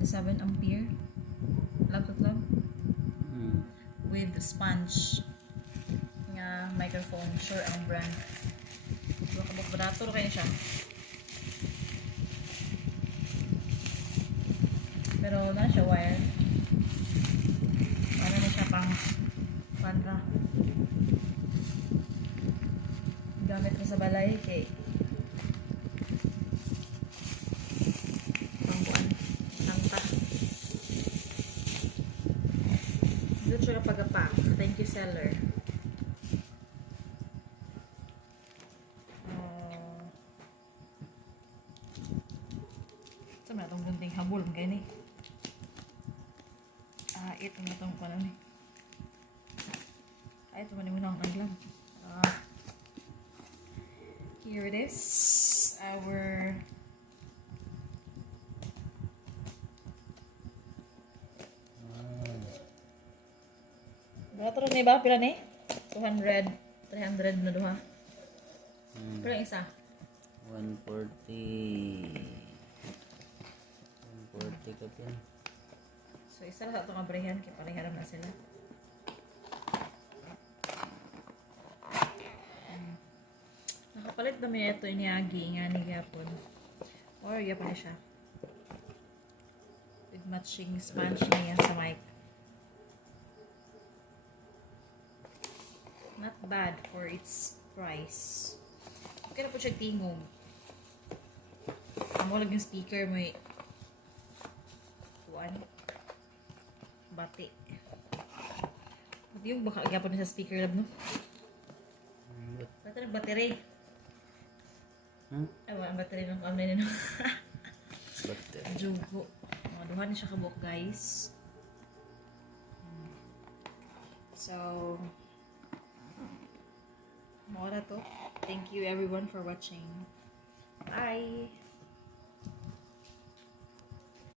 27 ampere laptop lang with sponge nga microphone. Sure ang brand. Barato kayo siya. Pero na siya wire. Ano na siya pang panra. Gamit ko sa balay kay pangbuan sangta. Doon siya kapag-pack. Thank you, seller. Sa mga itong gunting habol kayo ni. Ito na itong pala ni. Ito man yung unang aglam. Here it is. Our barato rin ba? Pila ni? 200, 300 na duha. Pero yung isa? 140 ka pin. So isa lang sa itong abrihan. Kaya pareharam na sila. Nakapalit na may ito inyagi nga ni Gapon. Or yapon na siya. With matching sponge niya sa mic. Not bad for its price. Okay na po siya tingog. Amo lang yung speaker mo bati. Bati yung baka agapon na sa speaker lab no? Bata ng battery. Ewan ang battery ng kamay nino. Jugo. Mga duha na siya kabuk guys. So more na to. Thank you everyone for watching. Bye!